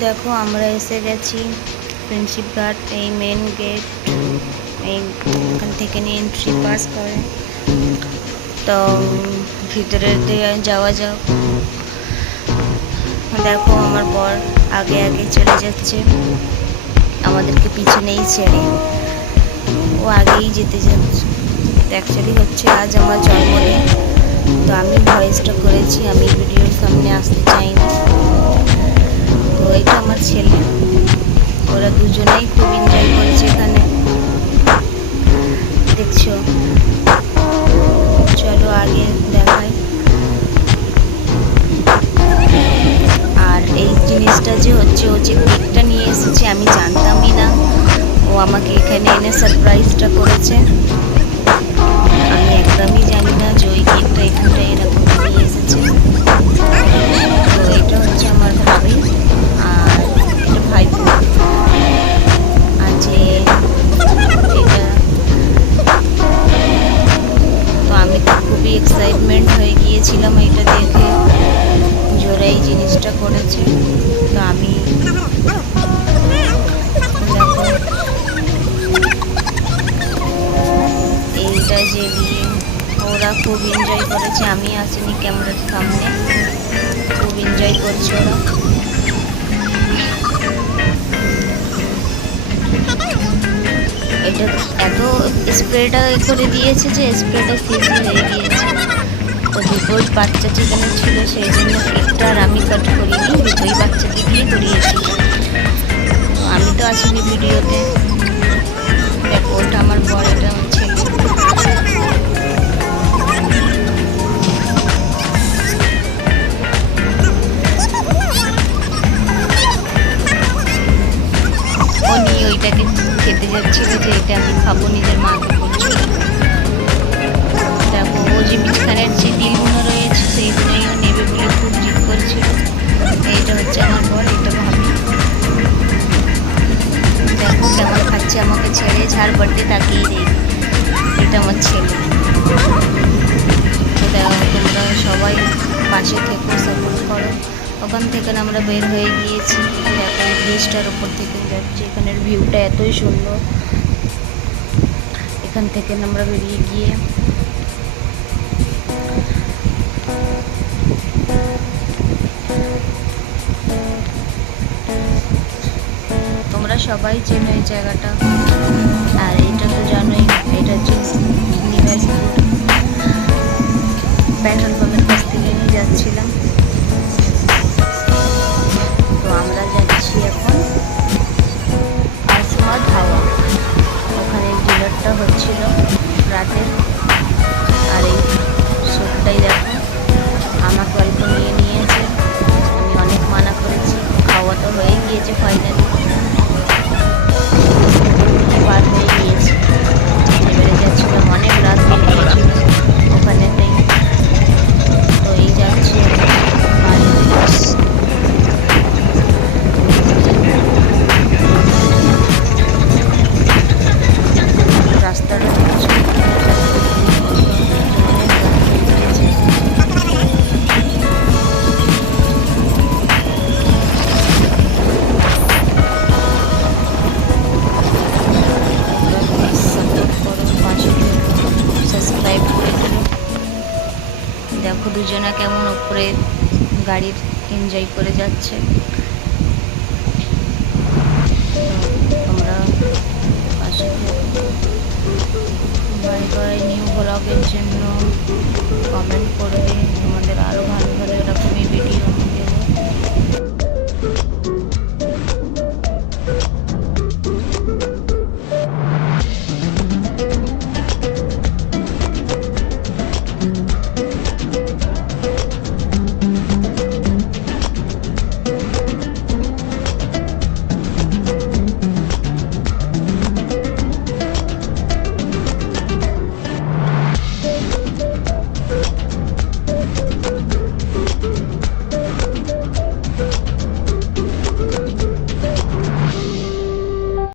দেখো, আমরা এসে গেছি ফ্রেন্ডশিপ ঘাট এই মেন গেট এই এখান থেকে নিয়ে এন্ট্রি পাস করে। তো, ভিতরে দিয়ে যাওয়া যাক। দেখো, আমার বর আগে আগে চলে যাচ্ছে। আমাদেরকে পিছনেই ছেড়ে। ও আগেই যেতে যাচ্ছে। অ্যাকচুয়ালি হচ্ছে আজ আমার জন্মদিন। তো আমি ভয়েসটা করেছি, আমি ভিডিওর সামনে আসতে চাইনি। তো আমার ছেলে। ওরা দুজনেই খুব এনজয় করেছে এখানে। দেখছ? চলো আগে দেখাই। আর এই জিনিসটা যে হচ্ছে, ও যে কেকটা নিয়ে এসেছে, আমি জানতামই না। ও আমাকে এখানে এনে সারপ্রাইজটা করেছে। আমি একদমই জানি করেছে তো আমি এইটা যে ওরা খুব এনজয় করেছে, আমি আসিনি ক্যামেরার সামনে। খুব এনজয় করছে ওরা। এটা এত স্প্রেটা করে দিয়েছে যে স্প্রেটা শেষ হয়ে দুটোই বাচ্চা যেখানে ছিল সেই জন্য কেকটা আর আমি কাট করিনি, দুটোই বাচ্চাকে দিয়ে করিয়েছি। আমি তো আসিনি ভিডিওতে। ওটা আমার বর, এটা ছেলে। ও ওইটাকে খেতে যাচ্ছিল যে এটা আমি খাব, নিজের মাকে। ছেড়ে ঝাড় বাড়তে তাকিয়ে দিই। এটা আমার ছেলে। তো তোমরা সবাই পাশে থেকে সাপোর্ট করো। ওখান থেকে আমরা বের হয়ে গিয়েছি। দেখো ব্রিজটার উপর থেকে যাচ্ছি। এখানের ভিউটা এতই সুন্দর। এখান থেকে আমরা বেরিয়ে গিয়ে সবাই চেনে এই জায়গাটা। আর এটা দেখো দুজনা কেমন উপরে গাড়ির এনজয় করে যাচ্ছে। তোমরা পাশে বাই বাই নিউ ব্লগের জন্য কমেন্ট করবে।